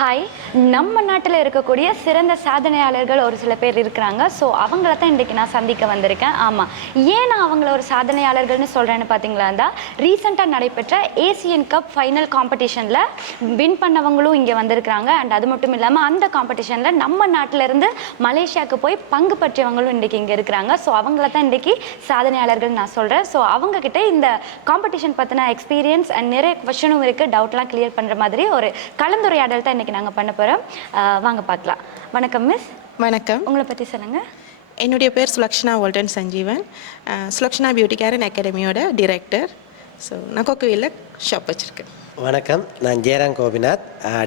Hi, நம்ம நாட்டில் இருக்கக்கூடிய சிறந்த சாதனையாளர்கள் ஒரு சில பேர் இருக்கிறாங்க. ஸோ அவங்கள தான் இன்றைக்கி நான் சந்திக்க வந்திருக்கேன். ஆமாம், ஏன் நான் அவங்கள ஒரு சாதனையாளர்கள்னு சொல்கிறேன்னு பார்த்தீங்களா இருந்தால், ரீசெண்டாக நடைபெற்ற ஏசியன் கப் ஃபைனல் காம்படிஷனில் வின் பண்ணவங்களும் இங்கே வந்திருக்கிறாங்க. அண்ட் அது மட்டும் இல்லாமல் அந்த காம்படிஷனில் நம்ம நாட்டிலேருந்து மலேசியாவுக்கு போய் பங்கு பற்றியவங்களும் இன்றைக்கி இங்கே இருக்கிறாங்க. ஸோ அவங்கள தான் இன்றைக்கி சாதனையாளர்கள் நான் சொல்கிறேன். ஸோ அவங்கக்கிட்ட இந்த காம்படிஷன் பற்றின எக்ஸ்பீரியன்ஸ் அண்ட் நிறைய கொஷனும் இருக்குது, டவுட்லாம் கிளியர் பண்ணுற மாதிரி ஒரு கலந்துரையாடல் தான் இன்றைக்கி நாங்கள் பண்ண போகிறோம். வாங்க பார்க்கலாம். வணக்கம் மிஸ். வணக்கம். உங்களை பற்றி சொல்லுங்கள். என்னுடைய பேர் Sulakshana Walton Sanjeevan. Sulakshana beauty care and அகாடமியோட டிரெக்டர். ஸோ நான் கொக்குவியில் ஷாப் வச்சுருக்கேன். வணக்கம், நான் Jeyaram Gopinath,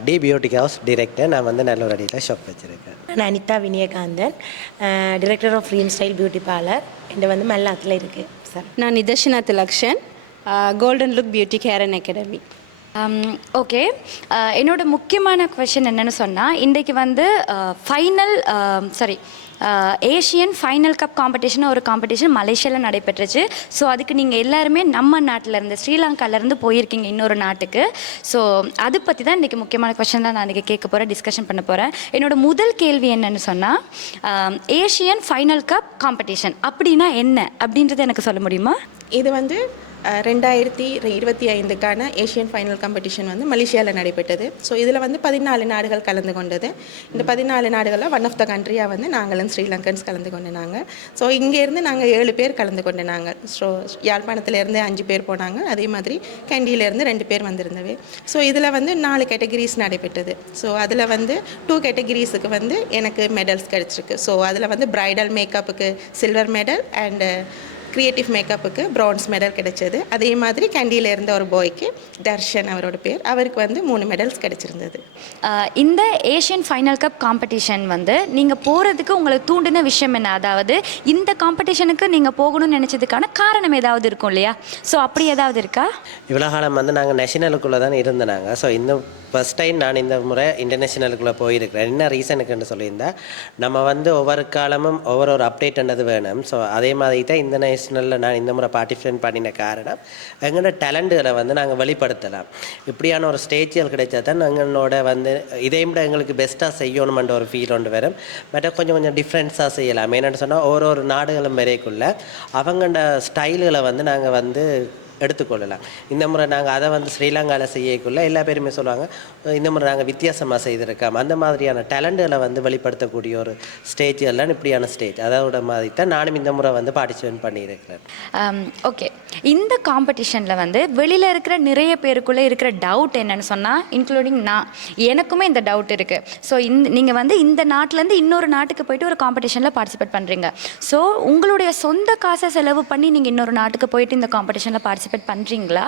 the beauty house director. நான் வந்து நல்லூர் அடியில் ஷாப் வச்சுருக்கேன். நான் Anitha Vinayakanthan, director of dream style beauty parlour. இந்த வந்து மல்லாத்தில் இருக்குது சார். நான் Nitharshana Thilakshan, golden look beauty care and academy. Okay, என்னோட முக்கியமான கொஷின் என்னென்னு சொன்னால், இன்றைக்கு வந்து ஏஷியன் ஃபைனல் கப் காம்படிஷன் ஒரு காம்படிஷன் மலேசியாவில் நடைபெற்றுச்சு. ஸோ அதுக்கு நீங்கள் எல்லாருமே நம்ம நாட்டிலேருந்து ஸ்ரீலங்காலேருந்து போயிருக்கீங்க இன்னொரு நாட்டுக்கு. ஸோ அது பற்றி தான் இன்றைக்கி முக்கியமான கொஷின் தான் நான் இன்றைக்கி கேட்க போகிறேன், டிஸ்கஷன் பண்ண போகிறேன். என்னோட முதல் கேள்வி என்னென்னு சொன்னால், ஏஷியன் ஃபைனல் கப் காம்படிஷன் அப்படின்னா என்ன அப்படின்றது எனக்கு சொல்ல முடியுமா? இது வந்து 2025க்கான ஏஷியன் ஃபைனல் காம்படிஷன் வந்து மலேசியாவில் நடைபெற்றது. ஸோ இதில் வந்து 14 நாடுகள் கலந்து கொண்டது. இந்த 14 நாடுகளில் ஒன் ஆஃப் த கண்ட்ரியாக வந்து நாங்களும் ஸ்ரீலங்கன்ஸ் கலந்து கொண்டினாங்க. ஸோ இங்கேருந்து நாங்கள் 7 பேர் கலந்து கொண்டினாங்க. ஸோ யாழ்ப்பாணத்துலேருந்து 5 பேர் போனாங்க, அதே மாதிரி கேண்டியிலேருந்து 2 பேர் வந்திருந்தவை. ஸோ இதில் வந்து 4 கேட்டகிரிஸ் நடைபெற்றது. ஸோ அதில் வந்து 2 கேட்டகிரிஸுக்கு வந்து எனக்கு மெடல்ஸ் கிடச்சிருக்கு. ஸோ அதில் வந்து பிரைடல் மேக்கப்புக்கு சில்வர் மெடல் அண்டு க்ரியேட்டிவ் மேக்கப்புக்கு ப்ரான்ஸ் மெடல் கிடைச்சது. அதே மாதிரி கேண்டியில் இருந்த ஒரு பாய்க்கு தர்ஷன் அவரோட பேர், அவருக்கு வந்து 3 மெடல்ஸ் கிடைச்சிருந்தது. இந்த ஏஷியன் ஃபைனல் கப் காம்படிஷன் வந்து நீங்கள் போகிறதுக்கு உங்களுக்கு தூண்டின விஷயம் என்ன? அதாவது இந்த காம்படிஷனுக்கு நீங்கள் போகணும்னு நினச்சதுக்கான காரணம் ஏதாவது இருக்கும் இல்லையா? ஸோ அப்படி ஏதாவது இருக்கா? இவ்வளோ காலம் வந்து நாங்கள் நேஷனலுக்குள்ளே தான் இருந்தாங்க. ஸோ இந்த ஃபஸ்ட் டைம் நான் இந்த முறை இன்டர்நேஷனலுக்குள்ளே போயிருக்கிறேன். என்ன ரீசனுக்குன்னு சொல்லியிருந்தேன், நம்ம வந்து ஒவ்வொரு காலமும் ஒவ்வொரு அப்டேட்ன்றது வேணும். ஸோ அதே மாதிரி தான் இந்த நேஷனலில் நான் இந்த முறை பார்ட்டிசிபேட் பண்ணின காரணம், எங்களோட டேலண்ட்டுகளை வந்து நாங்கள் வெளிப்படுத்தலாம். இப்படியான ஒரு ஸ்டேஜில் கிடைச்சா தான் எங்களோட வந்து இதையும் விட எங்களுக்கு பெஸ்ட்டாக செய்யணுமென்ற ஒரு ஃபீல் ஒன்று வரும். பட் கொஞ்சம் டிஃப்ரென்ஸாக செய்யலாம். என்னென்னு சொன்னால் ஒரு நாடுகளும் வரைக்குள்ள அவங்களோட ஸ்டைல்களை வந்து நாங்கள் வந்து எடுத்துக்கொள்ளலாம். இந்த முறை நாங்கள் அதை வந்து ஸ்ரீலங்காவில் செய்யக்குள்ள எல்லா பேருமே சொல்லுவாங்க, இந்த முறை நாங்கள் வித்தியாசமாக செய்திருக்கோம். அந்த மாதிரியான டேலண்ட்டுகளை வந்து வெளிப்படுத்தக்கூடிய ஒரு ஸ்டேஜ் எல்லாம் இப்படியான ஸ்டேஜ் அதோட மாதிரி தான் நானும் இந்த முறை வந்து பார்ட்டிசிபேட் பண்ணியிருக்கிறேன். ஓகே, இந்த காம்படிஷனில் வந்து வெளியில் இருக்கிற நிறைய பேருக்குள்ளே இருக்கிற டவுட் என்னென்னு சொன்னால், இன்க்ளூடிங் எனக்குமே இந்த டவுட் இருக்குது. ஸோ நீங்கள் வந்து இந்த நாட்டிலேருந்து இன்னொரு நாட்டுக்கு போயிட்டு ஒரு காம்படிஷனில் பார்ட்டிசிபேட் பண்ணுறீங்க. ஸோ உங்களுடைய சொந்த காசை செலவு பண்ணி நீங்கள் இன்னொரு நாட்டுக்கு போயிட்டு இந்த காம்படிஷனில் பார்ட்டிசிபேட் பண்ணுறீங்களா,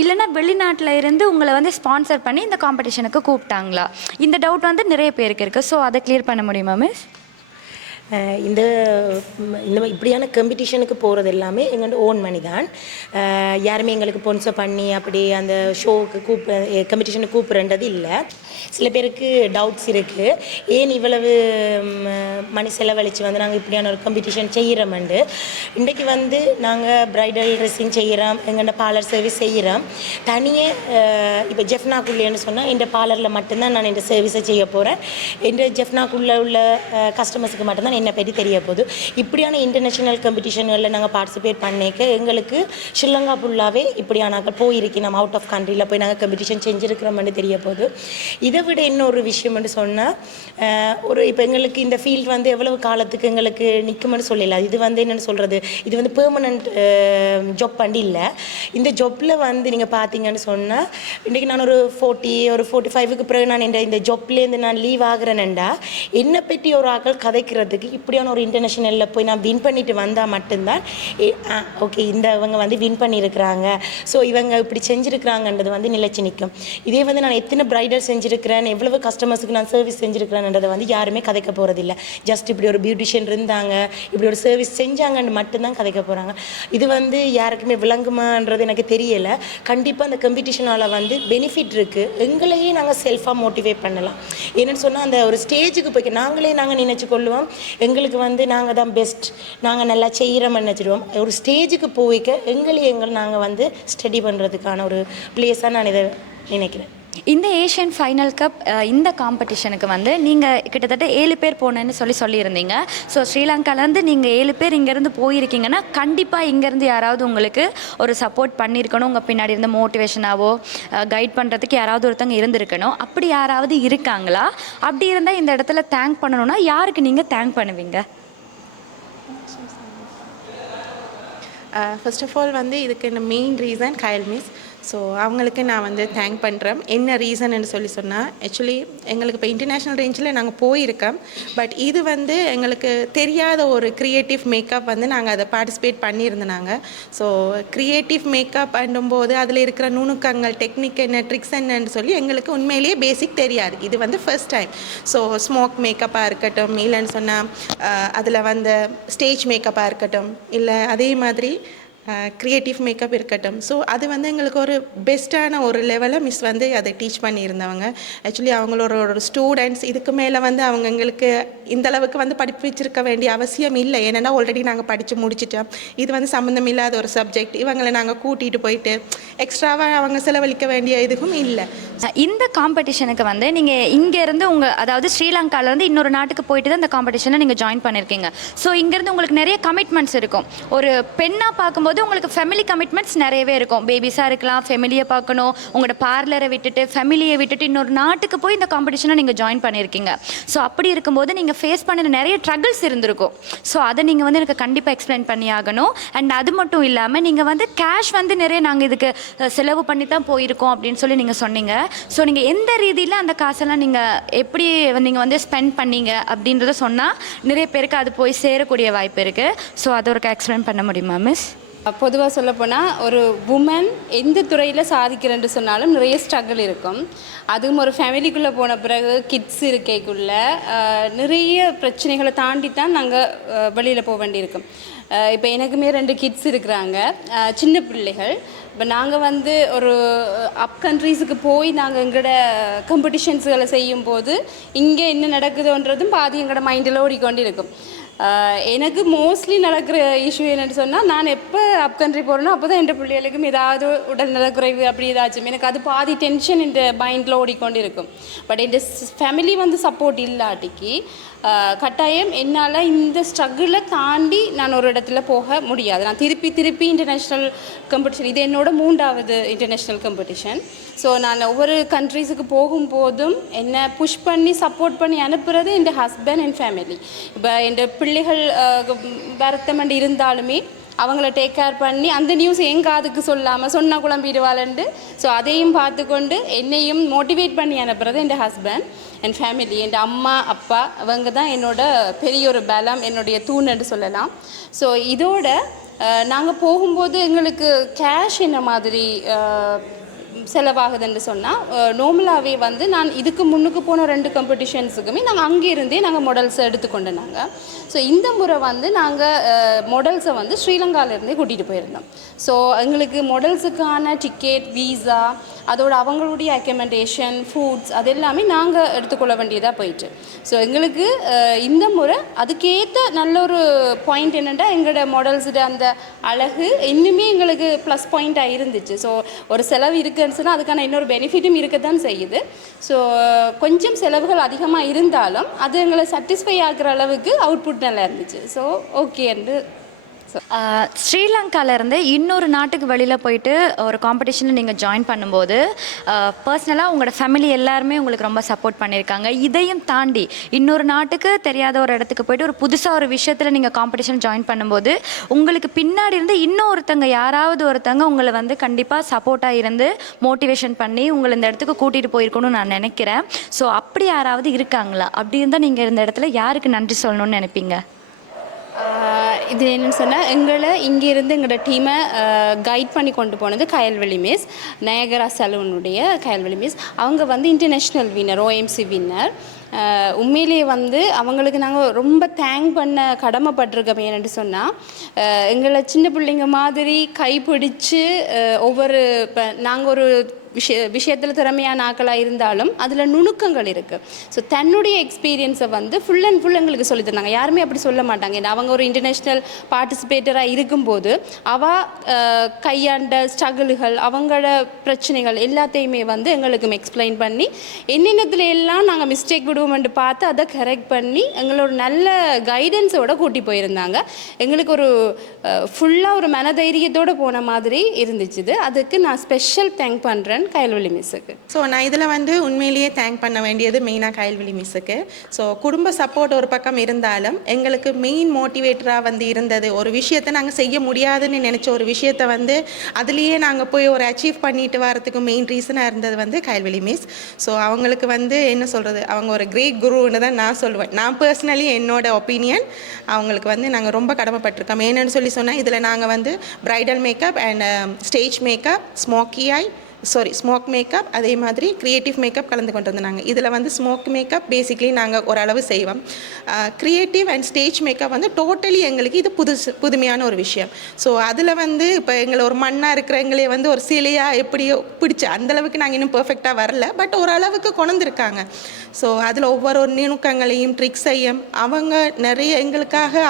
இல்லைன்னா வெளிநாட்டில் இருந்து உங்களை வந்து ஸ்பான்சர் பண்ணி இந்த காம்படிஷனுக்கு கூப்பிட்டாங்களா? இந்த டவுட் வந்து நிறைய பேருக்கு இருக்குது. ஸோ அதை கிளியர் பண்ண முடியுமா மிஸ்? இந்த இப்படியான காம்படிஷனுக்கு போகிறது எல்லாமே எங்களோட ஓன் மணி தான். யாருமே எங்களுக்கு ஸ்பான்சர் பண்ணி அப்படி அந்த ஷோவுக்கு காம்படிஷனுக்கு கூப்பிட்றது இல்லை. சில பேருக்கு டவுட்ஸ் இருக்குது, ஏன் இவ்வளவு மணி செலவழித்து வந்து நாங்கள் இப்படியான ஒரு காம்படிஷன் செய்கிறோம்ண்டு. இன்றைக்கு வந்து நாங்கள் ப்ரைடல் ட்ரெஸ்ஸிங் செய்கிறோம், எங்களோட பார்லர் சர்வீஸ் செய்கிறோம். தனியே இப்போ ஜெஃப்னாக்குள்ளேன்னு சொன்னால் இந்த பார்லரில் மட்டும்தான் நான் இந்த சர்வீஸை செய்ய போகிறேன். இந்த ஜெஃப்னாக்குள்ளே உள்ள கஸ்டமர்ஸுக்கு மட்டும்தான் என்னை பற்றி தெரிய போகுது. இப்படியான இன்டர்நேஷ்னல் காம்படிஷன்களில் நாங்கள் பார்ட்டிசிபேட் பண்ணிக்க எங்களுக்கு ஸ்ரீலங்கா ஃபுல்லாகவே இப்படியான போயிருக்கோம். நம்ம அவுட் ஆஃப் கண்ட்ரியில் போய் நாங்கள் காம்படிஷன் செஞ்சுருக்கிறோம்னு தெரிய போகுது. இதை விட இன்னொரு விஷயம்னு சொன்னால், இப்போ எங்களுக்கு இந்த ஃபீல்டு வந்து எவ்வளவு காலத்துக்கு எங்களுக்கு நிற்கும்னு சொல்லலாம். இது வந்து என்னென்னு சொல்கிறது, இது வந்து பெர்மனண்ட் ஜாப் பண்ணி இல்லை. இந்த ஜாப்பில் வந்து நீங்கள் பார்த்தீங்கன்னு சொன்னால், இன்றைக்கி நான் ஒரு 45க்கு பிறகு நான் இந்த ஜாப்லேருந்து நான் லீவ் ஆகிறேன்டா, என்னை பற்றி ஒரு ஆக்கள் கதைக்கிறதுக்கு இப்படியான ஒரு இன்டர்நேஷனலில் போய் நான் வின் பண்ணிட்டு வந்தால் மட்டும்தான் ஓகே இவங்க வந்து வின் பண்ணியிருக்கிறாங்க, ஸோ இவங்க இப்படி செஞ்சுருக்கிறாங்கன்றது வந்து நிலைச்சி நிற்கும். இதே வந்து நான் எத்தனை பிரைடல் செஞ்சுருக்கிறேன், எவ்வளவு கஸ்டமர்ஸுக்கு நான் சர்வீஸ் செஞ்சுருக்கிறேன்ன்றதை வந்து யாருமே கதைக்க போகிறதில்ல. ஜஸ்ட் இப்படி ஒரு பியூட்டிஷியன் இருந்தாங்க, இப்படி ஒரு சர்வீஸ் செஞ்சாங்கன்னு மட்டும்தான் கதைக்க போகிறாங்க. இது வந்து யாருக்குமே விளங்குமான்றது எனக்கு தெரியலை. கண்டிப்பாக அந்த காம்படிஷனால் வந்து பெனிஃபிட் இருக்குது. எங்களையே நாங்கள் செல்ஃபாக மோட்டிவேட் பண்ணலாம். என்னென்னு சொன்னால், அந்த ஒரு ஸ்டேஜுக்கு போய்க்க நாங்கள் நினச்சி கொள்ளுவோம், எங்களுக்கு வந்து நாங்கள் தான் பெஸ்ட், நாங்கள் நல்லா செய்கிறோம்னு நினச்சிடுவோம். ஒரு ஸ்டேஜுக்கு போய்க்க நாங்கள் வந்து ஸ்டடி பண்ணுறதுக்கான ஒரு பிளேஸாக நான் இதை நினைக்கிறேன். இந்த ஏஷியன் ஃபைனல் கப் இந்த காம்படிஷனுக்கு வந்து நீங்கள் கிட்டத்தட்ட 7 பேர் போனேன்னு சொல்லியிருந்தீங்க. ஸோ ஸ்ரீலங்காலேருந்து நீங்கள் 7 பேர் இங்கேருந்து போயிருக்கீங்கன்னா கண்டிப்பாக இங்கேருந்து யாராவது உங்களுக்கு ஒரு சப்போர்ட் பண்ணியிருக்கணும், உங்கள் பின்னாடி இருந்து மோட்டிவேஷனாவோ கைட் பண்ணுறதுக்கு யாராவது ஒருத்தவங்க இருந்திருக்கணும். அப்படி யாராவது இருக்காங்களா? அப்படி இருந்தால் இந்த இடத்துல தேங்க் பண்ணணும்னா யாருக்கு நீங்கள் தேங்க் பண்ணுவீங்க? ஃபர்ஸ்ட் ஆஃப் ஆல் வந்து இதுக்கு என்ன மெயின் ரீசன் கயல் மிஸ். ஸோ அவங்களுக்கு நான் வந்து தேங்க் பண்ணுறேன். என்ன ரீசன்னு சொன்னால் ஆக்சுவலி எங்களுக்கு இப்போ இன்டர்நேஷ்னல் ரேஞ்சில் நாங்கள் போயிருக்கோம். பட் இது வந்து எங்களுக்கு தெரியாத ஒரு க்ரியேட்டிவ் மேக்கப் வந்து நாங்கள் அதை பார்ட்டிசிபேட் பண்ணியிருந்தோம். ஸோ க்ரியேட்டிவ் மேக்கப் பண்ணும்போது அதில் இருக்கிற நுணுக்கங்கள், டெக்னிக் என்ன, ட்ரிக்ஸ் என்னன்னு சொல்லி எங்களுக்கு உண்மையிலேயே பேசிக் தெரியாது. இது வந்து ஃபர்ஸ்ட் டைம். ஸோ ஸ்மோக் மேக்கப்பாக இருக்கட்டும், இல்லைன்னு சொன்னால் அதில் வந்து ஸ்டேஜ் மேக்கப்பாக இருக்கட்டும், இல்லை அதே மாதிரி க்ரியேட்டிவ் மேக்கப் இருக்கட்டும். ஸோ அது வந்து எங்களுக்கு ஒரு பெஸ்ட்டான ஒரு லெவலில் மிஸ் வந்து அதை டீச் பண்ணியிருந்தவங்க. ஆக்சுவலி அவங்களோட ஒரு ஸ்டூடெண்ட்ஸ் இதுக்கு மேலே வந்து அவங்க எங்களுக்கு இந்தளவுக்கு வந்து படிப்பிச்சிருக்க வேண்டிய அவசியம் இல்லை. ஏன்னா ஆல்ரெடி நாங்கள் படித்து முடிச்சிட்டோம். இது வந்து சம்மந்தம் இல்லாத ஒரு சப்ஜெக்ட். இவங்களை நாங்கள் கூட்டிகிட்டு போயிட்டு எக்ஸ்ட்ராவாக அவங்க செலவழிக்க வேண்டிய இதுவும் இல்லை. இந்த காம்படிஷனுக்கு வந்து நீங்கள் இங்கேருந்து அதாவது ஸ்ரீலங்காவிலேருந்து இன்னொரு நாட்டுக்கு போயிட்டு தான் இந்த காம்படிஷனை நீங்கள் ஜாயின் பண்ணியிருக்கீங்க. ஸோ இங்கேருந்து உங்களுக்கு நிறைய கமிட்மெண்ட்ஸ் இருக்கும். ஒரு பெண்ணாக பார்க்கும்போது உங்களுக்கு ஃபேமிலி கமிட்மெண்ட்ஸ் நிறையவே இருக்கும். பேபிஸாக இருக்கலாம், ஃபேமிலியை பார்க்கணும், உங்களோட பார்லரை விட்டுட்டு ஃபேமிலியை விட்டுட்டு இன்னொரு நாட்டுக்கு போய் இந்த காம்படிஷனை நீங்கள் ஜாயின் பண்ணியிருக்கீங்க. ஸோ அப்படி இருக்கும்போது நீங்கள் ஃபேஸ் பண்ணின நிறைய ட்ரகிள்ஸ் இருந்திருக்கும். ஸோ அதை நீங்கள் வந்து எனக்கு கண்டிப்பாக எக்ஸ்பிளைன் பண்ணி ஆகணும். அண்ட் அது மட்டும் இல்லாமல் நீங்கள் வந்து கேஷ் வந்து நிறைய நாங்கள் இதுக்கு செலவு பண்ணி தான் போயிருக்கோம் அப்படின்னு சொல்லி நீங்கள் சொன்னீங்க. ஸோ நீங்கள் எந்த ரீதியில் அந்த காசெல்லாம் நீங்கள் எப்படி நீங்கள் வந்து ஸ்பெண்ட் பண்ணீங்க அப்படின்றத சொன்னால் நிறைய பேருக்கு அது போய் சேரக்கூடிய வாய்ப்பு இருக்குது. ஸோ அதை ஒரு எக்ஸ்பிளைன் பண்ண முடியுமா மிஸ்? பொதுவாக சொல்லப்போனால் ஒரு உமன் எந்த துறையில் சாதிக்கிறேன்னு சொன்னாலும் நிறைய ஸ்ட்ரகிள் இருக்கும். அதுவும் ஒரு ஃபேமிலிக்குள்ளே போன பிறகு கிட்ஸ் இருக்கைக்குள்ளே நிறைய பிரச்சனைகளை தாண்டி தான் நாங்கள் வெளியில் போக வேண்டியிருக்கும். இப்போ எனக்குமே 2 கிட்ஸ் இருக்கிறாங்க, சின்ன பிள்ளைகள். இப்போ நாங்கள் வந்து ஒரு அப் கண்ட்ரீஸுக்கு போய் நாங்கள் எங்களோட காம்படிஷன்ஸுகளை செய்யும்போது இங்கே என்ன நடக்குதுன்றதும் பாதி எங்களோட மைண்டில் ஓடிக்கொண்டு இருக்கும். எனக்கு மோஸ்ட்லி நடக்கிற இஷ்யூ என்னென்னு சொன்னால், நான் எப்போ அப் கண்ட்ரி போகிறேனோ அப்போ தான் என் பிள்ளைகளுக்கும் ஏதாவது உடல் நலக்குறைவு அப்படி ஏதாச்சும் எனக்கு அது பாதி டென்ஷன் இந்த மைண்டில் ஓடிக்கொண்டு இருக்கும். பட் இந்த ஃபேமிலி வந்து சப்போர்ட் இல்லாட்டிக்கு கட்டாயம் என்னால் இந்த ஸ்ட்ரகிளை தாண்டி நான் ஒரு இடத்துல போக முடியாது. நான் திருப்பி இன்டர்நேஷ்னல் காம்படிஷன், இது என்னோட 3வது இன்டர்நேஷ்னல் காம்படிஷன். ஸோ நான் ஒவ்வொரு கண்ட்ரீஸுக்கு போகும்போதும் என்னை புஷ் பண்ணி சப்போர்ட் பண்ணி அனுப்புகிறது என் ஹஸ்பண்ட் அண்ட் ஃபேமிலி. இப்போ என் பிள்ளைகள் வருத்தமண்டு இருந்தாலுமே அவங்கள டேக் கேர் பண்ணி அந்த நியூஸ் எங்காதுக்கு சொல்லாமல் சொன்னால் குழம்பிடுவாள்ண்டு. ஸோ அதையும் பார்த்துக்கொண்டு என்னையும் மோட்டிவேட் பண்ணி அனுப்புறது என் ஹஸ்பண்ட் அண்ட் ஃபேமிலி. என் அம்மா அப்பா அவங்க தான் என்னோட பெரிய ஒரு பலம், என்னுடைய தூண்ன்னு சொல்லலாம். ஸோ இதோட நாங்கள் போகும்போது எங்களுக்கு கேஷ் என்ன மாதிரி செலவாகுதுன்னு சொன்னால், நார்மலாகவே வந்து நான் இதுக்கு முன்னுக்கு போன 2 காம்படிஷன்ஸுக்குமே நாங்கள் அங்கேருந்தே நாங்கள் மாடல்ஸை எடுத்துக்கொண்டு நாங்கள். ஸோ இந்த முறை வந்து நாங்கள் மாடல்ஸை வந்து ஸ்ரீலங்காவிலேருந்தே கூட்டிகிட்டு போயிருந்தோம். ஸோ எங்களுக்கு மாடல்ஸுக்கான டிக்கெட், வீசா, அதோட அவங்களுடைய அக்கமெண்டேஷன், ஃபுட்ஸ் அது எல்லாமே நாங்கள் எடுத்துக்கொள்ள வேண்டியதாக போயிட்டு. ஸோ எங்களுக்கு இந்த முறை அதுக்கேற்ற நல்ல ஒரு பாயிண்ட் என்னென்னா, எங்களோட மாடல்ஸோட அந்த அழகு இன்னுமே எங்களுக்கு ப்ளஸ் பாயிண்ட்டாக இருந்துச்சு. ஸோ ஒரு செலவு இருக்குன்னு சொன்னால் அதுக்கான இன்னொரு பெனிஃபிட்டும் இருக்க தான் செய்யுது. ஸோ கொஞ்சம் செலவுகள் அதிகமாக இருந்தாலும் அது எங்களை சாட்டிஸ்ஃபை ஆகிற அளவுக்கு அவுட்புட் நல்லா இருந்துச்சு. ஸோ ஓகே என்று ஸ்ரீலங்காவிலேருந்து இன்னொரு நாட்டுக்கு வெளியில் போயிட்டு ஒரு காம்படிஷனில் நீங்கள் ஜாயின் பண்ணும்போது பர்சனலாக உங்களோட ஃபேமிலி எல்லாருமே உங்களுக்கு ரொம்ப சப்போர்ட் பண்ணியிருக்காங்க. இதையும் தாண்டி இன்னொரு நாட்டுக்கு தெரியாத ஒரு இடத்துக்கு போயிட்டு ஒரு புதுசாக ஒரு விஷயத்தில் நீங்கள் காம்படிஷன் ஜாயின் பண்ணும்போது உங்களுக்கு பின்னாடி இருந்து இன்னொருத்தங்க யாராவது ஒருத்தங்க உங்களை வந்து கண்டிப்பாக சப்போர்ட்டாக இருந்து மோட்டிவேஷன் பண்ணி உங்களை இந்த இடத்துக்கு கூட்டிகிட்டு போயிருக்கணும்னு நான் நினைக்கிறேன். ஸோ அப்படி யாராவது இருக்காங்களா? அப்படி இருந்தால் நீங்கள் இந்த இடத்துல யாருக்கு நன்றி சொல்லணும்னு நினைப்பீங்க? இது என்னென்னு சொன்னால், எங்களை இங்கேருந்து எங்களோட டீமை கைட் பண்ணி கொண்டு போனது கயல்வெளி மிஸ், நயகரா சலூனுடைய கயல்வெளி மிஸ். அவங்க வந்து இன்டர்நேஷ்னல் வின்னர், OMC வின்னர். உண்மையிலேயே வந்து அவங்களுக்கு நாங்கள் ரொம்ப தேங்க் பண்ண கடமைப்பட்டிருக்கோம். ஏன்னு சொன்னால், எங்களை சின்ன பிள்ளைங்க மாதிரி கைப்பிடிச்சு ஒவ்வொரு இப்போ நாங்கள் ஒரு விஷயத்தில் திறமையான ஆக்களாக இருந்தாலும் அதில் நுணுக்கங்கள் இருக்குது. ஸோ தன்னுடைய எக்ஸ்பீரியன்ஸை வந்து ஃபுல் அண்ட் ஃபுல் எங்களுக்கு சொல்லி தந்தாங்க. யாருமே அப்படி சொல்ல மாட்டாங்க. ஏன்னா அவங்க ஒரு இன்டர்நேஷ்னல் பார்ட்டிசிபேட்டராக இருக்கும்போது கையாண்ட ஸ்ட்ரகிள்கள், அவங்களோட பிரச்சனைகள் எல்லாத்தையுமே வந்து எங்களுக்கு எக்ஸ்பிளைன் பண்ணி என்னென்னத்துல எல்லாம் நாங்கள் மிஸ்டேக் விடுவோம்னு பார்த்து அதை கரெக்ட் பண்ணி எங்களோட நல்ல கைடன்ஸோட கூட்டி போயிருந்தாங்க. எங்களுக்கு ஒரு ஃபுல்லாக ஒரு மனதைரியத்தோடு போன மாதிரி இருந்துச்சு. அதுக்கு நான் ஸ்பெஷல் தேங்க் பண்ணுறேன் கயல்விழி மிஸ்ஸுக்கு. ஸோ நான் இதில் வந்து உண்மையிலேயே தேங்க் பண்ண வேண்டியது மெயினாக கயல்விழி மிஸ்ஸுக்கு. ஸோ குடும்ப சப்போர்ட் ஒரு பக்கம் இருந்தாலும் எங்களுக்கு மெயின் மோட்டிவேட்டராக வந்து இருந்தது. ஒரு விஷயத்தை நாங்கள் செய்ய முடியாதுன்னு நினச்ச ஒரு விஷயத்தை வந்து அதுலேயே நாங்கள் போய் ஒரு அச்சீவ் பண்ணிட்டு வரதுக்கு மெயின் ரீசனாக இருந்தது வந்து கயல்விழி மிஸ். ஸோ அவங்களுக்கு வந்து என்ன சொல்கிறது, அவங்க ஒரு கிரேட் குருன்னு தான் நான் சொல்லுவேன். நான் பர்சனலி என்னோட ஒப்பீனியன் அவங்களுக்கு வந்து நாங்கள் ரொம்ப கடமைப்பட்டிருக்கோம். என்னென்னு சொன்னால் இதில் நாங்கள் வந்து bridal makeup and stage makeup, smoke makeup, அதே மாதிரி க்ரியேட்டிவ் மேக்கப் கலந்து கொண்டு வந்தாங்க. இதில் வந்து ஸ்மோக் மேக்கப் பேசிக்லி நாங்கள் ஓரளவு செய்வோம். க்ரியேட்டிவ் அண்ட் ஸ்டேஜ் மேக்கப் வந்து டோட்டலி எங்களுக்கு இது புதுமையான ஒரு விஷயம். ஸோ அதில் வந்து இப்போ எங்களை ஒரு மண்ணாக இருக்கிற எங்களே வந்து ஒரு சிலையாக எப்படியோ பிடிச்ச அந்தளவுக்கு நாங்கள் இன்னும் பர்ஃபெக்டாக வரல, பட் ஓரளவுக்கு கொண்டிருக்காங்க. ஸோ அதில் ஒவ்வொரு நுணுக்கங்களையும் ட்ரிக்ஸையும் அவங்க நிறைய எங்களுக்காக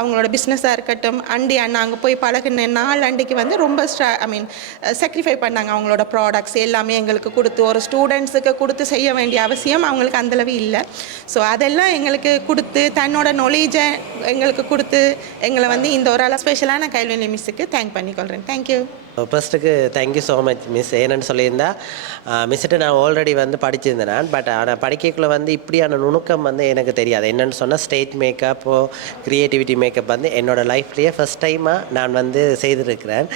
அவங்களோட பிஸ்னஸாக இருக்கட்டும் நாங்கள் போய் பழகின நாள் அன்றைக்கு வந்து ரொம்ப சாக்ரிஃபை பண்ணாங்க. அவங்களோட ப்ராடக்ட்ஸ் எல்லாமே எங்களுக்கு கொடுத்து, ஒரு ஸ்டூடெண்ட்ஸுக்கு கொடுத்து செய்ய வேண்டிய அவசியம் அவங்களுக்கு அந்தளவு இல்லை. ஸோ அதெல்லாம் எங்களுக்கு கொடுத்து தன்னோட நாலேஜை எங்களுக்கு கொடுத்து எங்களை வந்து இந்த ஒரு ஆள் ஸ்பெஷலான கயல்விழி மிஸ்ஸுக்கு தேங்க் பண்ணிக்கொள்கிறேன். தேங்க்யூ. ஃபர்ஸ்ட்டுக்கு தேங்க்யூ ஸோ மச் மிஸ். ஏன்னு சொல்லியிருந்தா மிஸ்கிட்ட நான் ஆல்ரெடி வந்து படிச்சிருந்தேன். பட் ஆனால் படிக்கக்குள்ளே வந்து இப்படியான நுணுக்கம் வந்து எனக்கு தெரியாது. என்னென்னு சொன்னால் ஸ்டேஜ் மேக்கப்போ க்ரியேட்டிவிட்டி மேக்கப் வந்து என்னோடய லைஃப்லேயே ஃபஸ்ட் டைமாக நான் வந்து செய்திருக்கிறேன்.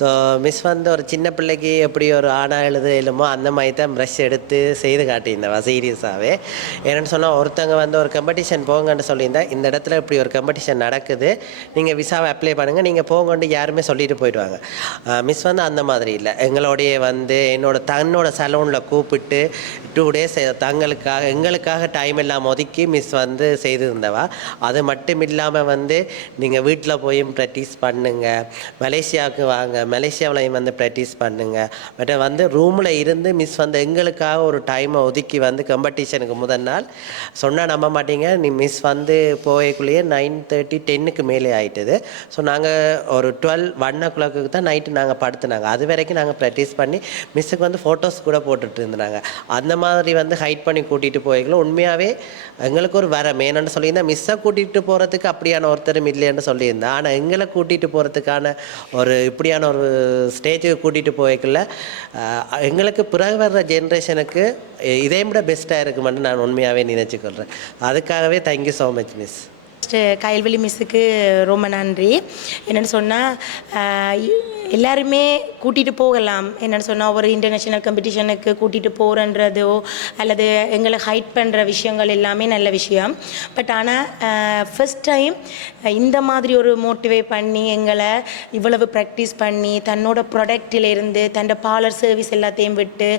ஸோ மிஸ் வந்து ஒரு சின்ன பிள்ளைக்கு எப்படி ஒரு ஆணாக எழுதுமோ அந்த மாதிரி தான் ப்ரஷ் எடுத்து செய்து காட்டியிருந்தவா சீரியஸாகவே. என்னென்னு சொன்னால் ஒருத்தவங்க வந்து ஒரு காம்படிஷன் போங்கன்னு சொல்லியிருந்தேன், இந்த இடத்துல இப்படி ஒரு காம்படிஷன் நடக்குது, நீங்கள் விசாவை அப்ளை பண்ணுங்கள், நீங்கள் போங்கன்னு யாருமே சொல்லிட்டு போயிடுவாங்க. மிஸ் வந்து அந்த மாதிரி இல்லை. எங்களோடைய வந்து தன்னோட சலூனில் கூப்பிட்டு 2 days எங்களுக்காக டைம் எல்லாம் ஒதுக்கி மிஸ் வந்து செய்திருந்தவா. அது மட்டும் இல்லாமல் வந்து நீங்கள் வீட்டில் போய் ப்ராக்டிஸ் பண்ணுங்கள், மலேசியாவுக்கு வாங்க, மலேசியாவிலையும் வந்து ப்ராக்டிஸ் பண்ணுங்கள். பட் வந்து ரூமில் இருந்து மிஸ் வந்து எங்களுக்காக ஒரு டைமை ஒதுக்கி வந்து காம்படிஷனுக்கு முதல் நாள் சொன்னால் நம்ப மாட்டீங்க, நீ மிஸ் வந்து போயக்குள்ளேயே 9:30 10க்கு மேலே ஆகிட்டுது. ஸோ நாங்கள் ஒரு 1 o'clock தான் நைட்டு நாங்கள் படுத்துனாங்க. அது வரைக்கும் நாங்கள் ப்ராக்டிஸ் பண்ணி மிஸ்ஸுக்கு வந்து ஃபோட்டோஸ் கூட போட்டுட்டு இருந்தாங்க. அந்த மாதிரி வந்து ஹைட் பண்ணி கூட்டிகிட்டு போய்க்கலாம். உண்மையாகவே எங்களுக்கு ஒரு என்னென்னு சொல்லியிருந்தேன், மிஸ்ஸை கூட்டிகிட்டு போகிறதுக்கு அப்படியான ஒருத்தரும் இல்லைன்னு சொல்லியிருந்தேன். ஆனால் எங்களை கூட்டிகிட்டு போகிறதுக்கான இப்படியான ஒரு ஸ்டேஜுக்கு கூட்டிகிட்டு போய்க்கல எங்களுக்கு பிறகு வர்ற ஜென்ரேஷனுக்கு இதை விட பெஸ்ட்டாக இருக்குமென்னு நான் உண்மையாகவே நினச்சிக்கொள்கிறேன். அதுக்காகவே thank you so much miss. Kayalvizhi மிஸ்ஸுக்கு ரொம்ப நன்றி. என்னென்னு சொன்னால் எல்லாருமே கூட்டிகிட்டு போகலாம். என்னென்னு சொன்னால் ஒரு இன்டர்நேஷ்னல் காம்படிஷனுக்கு கூட்டிகிட்டு போகிறன்றதோ அல்லது எங்களை ஹைட் பண்ணுற விஷயங்கள் எல்லாமே நல்ல விஷயம். பட் ஆனால் ஃபஸ்ட் டைம் இந்த மாதிரி ஒரு மோட்டிவேட் பண்ணி எங்களை இவ்வளவு ப்ராக்டிஸ் பண்ணி தன்னோட ப்ராடக்டிலிருந்து தன்னோட பார்லர் சர்வீஸ் எல்லாத்தையும் விட்டு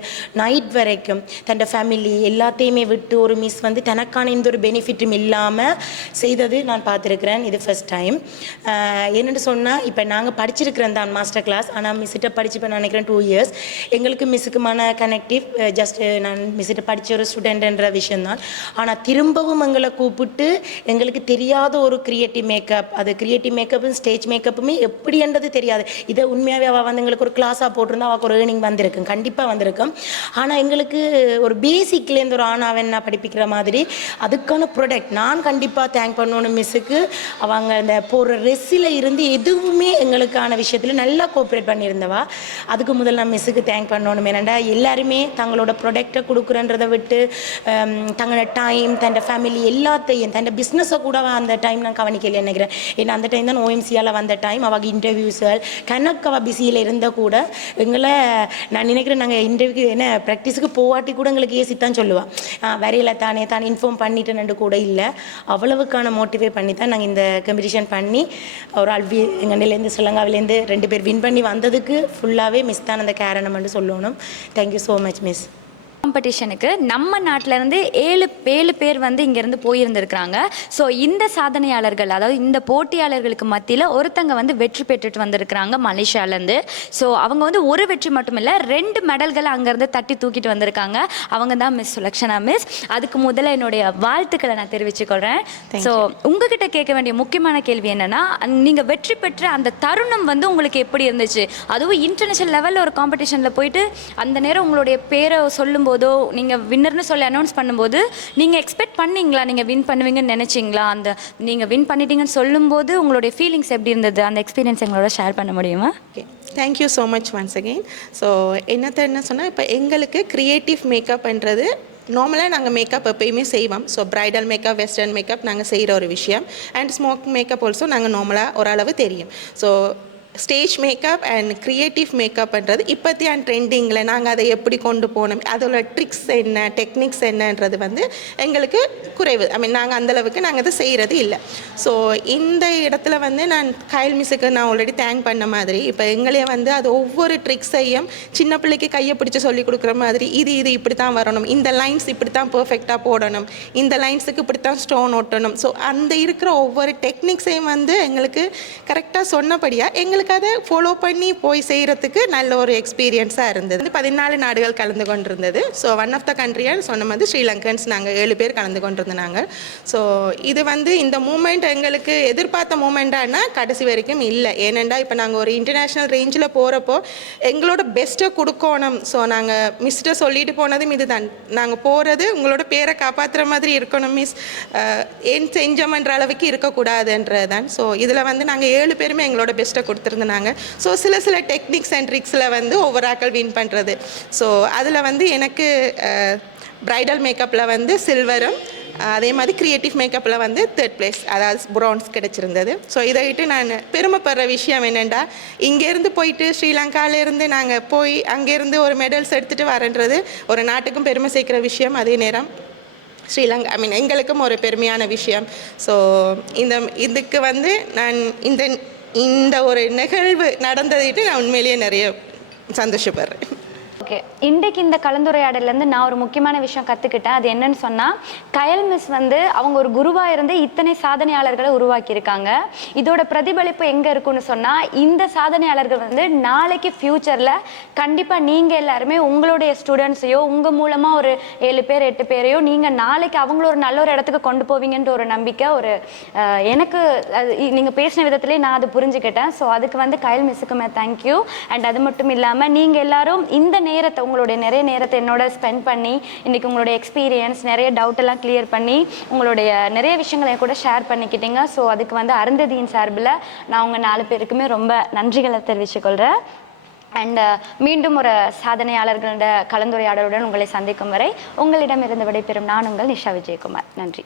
நைட் வரைக்கும் தன்னோட ஃபேமிலி எல்லாத்தையுமே விட்டு ஒரு மிஸ் வந்து தனக்கான எந்த ஒரு பெனிஃபிட்டும் இல்லாமல் செய்தது நான் பார்த்துருக்குறேன். இது ஃபஸ்ட் டைம். என்னென்னு சொன்னால் இப்போ நாங்கள் படிச்சிருக்கிறேன் தான் மாஸ்டர் கிளாஸ், ஆனால் மிஸ்ஸிட்ட படிச்சுப்பேன் நினைக்கிறேன் 2 years. எங்களுக்கு மிஸ்ஸுக்குமான கனெக்டிவ் ஜஸ்ட் நான் மிஸ்ஸிட்ட படித்த ஒரு ஸ்டூடெண்ட்ன்ற விஷயந்தான். ஆனால் திரும்பவும் எங்களை கூப்பிட்டு எங்களுக்கு தெரியாத ஒரு க்ரியேட்டிவ் மேக்கப், அது க்ரியேட்டிவ் மேக்கப்பும் ஸ்டேஜ் மேக்கப்புமே எப்படின்றது தெரியாது. இதை உண்மையாகவே அவள் வந்து எங்களுக்கு ஒரு கிளாஸாக போட்டிருந்தா அவளுக்கு ஒரு ஏர்னிங் வந்திருக்கும், கண்டிப்பாக வந்திருக்கும். ஆனால் எங்களுக்கு ஒரு பேசிக்லேருந்து ஒரு ஆணாவென்னா படிப்பிக்கிற மாதிரி அதுக்கான ப்ராடக்ட் நான் கண்டிப்பாக தேங்க் பண்ணணும் மிஸ்ஸுக்கு. அவங்க அந்த போகிற ரெஸ்ஸில் இருந்து எதுவுமே எங்களுக்கான விஷயத்தில் நல்லா கோஆப்ரேட் பண்ணியிருந்தவா. அதுக்கு முதல்ல நான் மிஸ்ஸுக்கு தேங்க் பண்ணணும். ஏன்னாண்டா எல்லாருமே தங்களோட ப்ராடக்டை கொடுக்குறன்றதை விட்டு தங்களோட டைம் தன்னோட ஃபேமிலி எல்லாத்தையும் தன்னோட பிஸ்னஸை கூட அந்த டைம் நான் கவனிக்கல நினைக்கிறேன். ஏன்னா அந்த டைம் தான் OMCயால் வந்த டைம். அவங்க இன்டர்வியூஸுகள் கணக்கு அவள் பிஸியில் இருந்தால் கூட எங்களை நான் நினைக்கிறேன் நாங்கள் இன்டர்வியூக்கு என்ன ப்ராக்டிஸுக்கு போவாட்டி கூட எங்களுக்கு ஏசித்தான் சொல்லுவாள். வரையில தானே இன்ஃபார்ம் பண்ணிட்டேன்னு கூட இல்லை. அவ்வளவுக்கான மோட்டிவேட் பண்ணி தான் நாங்கள் இந்த காம்படிஷன் பண்ணி ஒரு ஆள் எங்கள்லேருந்து ஸ்ரீலங்காவிலேருந்து 2 பேர் வின் பண்ணி வந்ததுக்கு ஃபுல்லாகவே மிஸ் தான் அந்த காரணம்னு சொல்லணும். Thank you so much miss. காம்படிஷனுக்கு நம்ம நாட்டில இருந்து ஏழு பேர் வந்து இங்கேருந்து போயிருந்திருக்கிறாங்க. ஸோ இந்த சாதனையாளர்கள், அதாவது இந்த போட்டியாளர்களுக்கு மத்தியில் ஒருத்தங்க வந்து வெற்றி பெற்றுட்டு வந்திருக்கிறாங்க மலேசியாவிலேருந்து. ஸோ அவங்க வந்து ஒரு வெற்றி மட்டும் இல்லை, 2 மெடல்களை அங்கேருந்து தட்டி தூக்கிட்டு வந்திருக்காங்க. அவங்க தான் மிஸ் சுலக்ஷனா மிஸ். அதுக்கு முதல்ல என்னுடைய வாழ்த்துக்களை நான் தெரிவிச்சுக்கொள்கிறேன். ஸோ உங்ககிட்ட கேட்க வேண்டிய முக்கியமான கேள்வி என்னென்னா, நீங்கள் வெற்றி பெற்ற அந்த தருணம் வந்து உங்களுக்கு எப்படி இருந்துச்சு? அதுவும் இன்டர்நேஷனல் லெவலில் ஒரு காம்படிஷனில் போயிட்டு அந்த நேரம் உங்களுடைய பேரை சொல்லும்போதோ நீங்கள் வின்னர்னு சொல்லி அனௌன்ஸ் பண்ணும்போது நீங்கள் எக்ஸ்பெக்ட் பண்ணீங்களா நீங்கள் வின் பண்ணுவீங்கன்னு நினச்சிங்களா? அந்த நீங்கள் வின் பண்ணிட்டீங்கன்னு சொல்லும்போது உங்களுடைய ஃபீலிங்ஸ் எப்படி இருந்தது? அந்த எக்ஸ்பீரியன்ஸ் எங்களோட ஷேர் பண்ண முடியுமா? Okay, thank you so much once again. So என்ன சொன்னால், இப்போ எங்களுக்கு க்ரியேட்டிவ் மேக்கப்ன்றது நார்மலாக நாங்கள் மேக்கப் எப்பயுமே செய்வோம். So bridal makeup, western makeup நாங்கள் செய்கிற ஒரு விஷயம். அண்ட் ஸ்மோக் மேக்கப் ஆல்சோ நாங்கள் நார்மலாக ஓரளவு தெரியும். So stage makeup and creative மேக்கப்ன்றது இப்போத்தியான ட்ரெண்டிங்கில் நாங்கள் அதை எப்படி கொண்டு போகணும், அதோட ட்ரிக்ஸ் என்ன, டெக்னிக்ஸ் என்னன்றது வந்து எங்களுக்கு குறைவு. நாங்கள் அந்தளவுக்கு நாங்கள் அதை செய்கிறது இல்லை. ஸோ இந்த இடத்துல வந்து நான் கயல் மிஸ்ஸுக்கு நான் ஆல்ரெடி தேங்க் பண்ண மாதிரி, இப்போ எங்களே வந்து அது ஒவ்வொரு ட்ரிக்ஸையும் சின்ன பிள்ளைக்கு கையை பிடிச்சி சொல்லி கொடுக்குற மாதிரி, இது இப்படி தான் வரணும், இந்த லைன்ஸ் இப்படி தான் பர்ஃபெக்டாக போடணும், இந்த லைன்ஸுக்கு இப்படி தான் ஸ்டோன் ஒட்டணும். ஸோ அந்த இருக்கிற ஒவ்வொரு டெக்னிக்ஸையும் வந்து எங்களுக்கு கரெக்டாக சொன்னபடியாக எங்களுக்கு அதை ஃபாலோ பண்ணி போய் செய்கிறதுக்கு நல்ல ஒரு எக்ஸ்பீரியன்ஸாக இருந்தது. 14 நாடுகள் கலந்து கொண்டிருந்தது. ஸோ ஒன் ஆஃப் த கண்ட்ரியாக சொன்ன மாதிரி ஸ்ரீலங்கன்ஸ் நாங்கள் 7 பேர் கலந்து கொண்டிருந்தாங்க. ஸோ இது வந்து இந்த மூமெண்ட் எங்களுக்கு எதிர்பார்த்த மூமெண்ட்டானா கடைசி வரைக்கும் இல்லை. ஏனெண்டா இப்போ நாங்கள் ஒரு இன்டர்நேஷ்னல் ரேஞ்சில் போகிறப்போ எங்களோட பெஸ்ட்டை கொடுக்கணும். ஸோ நாங்கள் மிஸ்கிட்ட சொல்லிட்டு போனதும் இது தான், நாங்கள் போகிறது உங்களோட பேரை காப்பாற்றுற மாதிரி இருக்கணும் மிஸ், ஏன் செஞ்சோம்ன்ற அளவுக்கு இருக்கக்கூடாதுன்றது தான். ஸோ இதில் வந்து நாங்கள் 7 பேருமே எங்களோட பெஸ்ட்டை கொடுத்துருந்தாங்க. ஸோ சில டெக்னிக்ஸ் அண்ட் ட்ரிக்ஸில் வந்து ஒவ்வொரு ஆக்கள் வின் பண்ணுறது. ஸோ அதில் வந்து எனக்கு ப்ரைடல் மேக்கப்பில் வந்து சில்வரும், அதே மாதிரி க்ரியேட்டிவ் மேக்கப்பில் வந்து 3rd place, அதாவது ப்ரான்ஸ் கிடச்சிருந்தது. ஸோ இதை விட்டு நான் பெருமைப்படுற விஷயம் என்னென்னா, இங்கேருந்து போயிட்டு ஸ்ரீலங்காவிலேருந்து நாங்கள் போய் அங்கேருந்து ஒரு மெடல்ஸ் எடுத்துகிட்டு வரன்றது ஒரு நாட்டுக்கும் பெருமை சேர்க்குற விஷயம். அதே நேரம் ஸ்ரீலங்கா எங்களுக்கும் ஒரு பெருமையான விஷயம். ஸோ இதுக்கு வந்து நான் இந்த ஒரு நிகழ்வு நடந்ததுட்டு நான் உண்மையிலேயே நிறைய சந்தோஷப்படுறேன். ஓகே, இன்றைக்கு இந்த கலந்துரையாடலேருந்து நான் ஒரு முக்கியமான விஷயம் கற்றுக்கிட்டேன். அது என்னன்னு சொன்னால், கயல் மிஸ் வந்து அவங்க ஒரு குருவாக இருந்து இத்தனை சாதனையாளர்களை உருவாக்கியிருக்காங்க. இதோட பிரதிபலிப்பு எங்கே இருக்குன்னு சொன்னால், இந்த சாதனையாளர்கள் வந்து நாளைக்கு ஃப்யூச்சரில் கண்டிப்பாக நீங்கள் எல்லாருமே உங்களுடைய ஸ்டூடெண்ட்ஸையோ உங்கள் மூலமாக ஒரு 7 பேர் 8 பேரையோ நீங்கள் நாளைக்கு அவங்கள ஒரு நல்ல ஒரு இடத்துக்கு கொண்டு போவீங்கன்ற ஒரு நம்பிக்கை எனக்கு நீங்கள் பேசின விதத்துலேயே நான் அது புரிஞ்சுக்கிட்டேன். ஸோ அதுக்கு வந்து கயல் மிஸ்ஸுக்குமே தேங்க்யூ. அண்ட் அது மட்டும் இல்லாமல் நீங்கள் எல்லாரும் இந்த நேரத்தை, உங்களுடைய நிறைய நேரத்தை என்னோட ஸ்பெண்ட் பண்ணி இன்றைக்கி உங்களுடைய எக்ஸ்பீரியன்ஸ், நிறைய டவுட்டெல்லாம் கிளியர் பண்ணி உங்களுடைய நிறைய விஷயங்களை கூட ஷேர் பண்ணிக்கிட்டீங்க. ஸோ அதுக்கு வந்து அருந்ததியின் சார்பில் நான் உங்கள் 4 பேருக்குமே ரொம்ப நன்றிகளை தெரிவித்துக்கொள்கிறேன். அண்ட் மீண்டும் ஒரு சாதனையாளர்களோட கலந்துரையாடலுடன் உங்களை சந்திக்கும் வரை உங்களிடமிருந்து விடைபெறும் நான் உங்கள் நிஷா விஜயகுமார். நன்றி.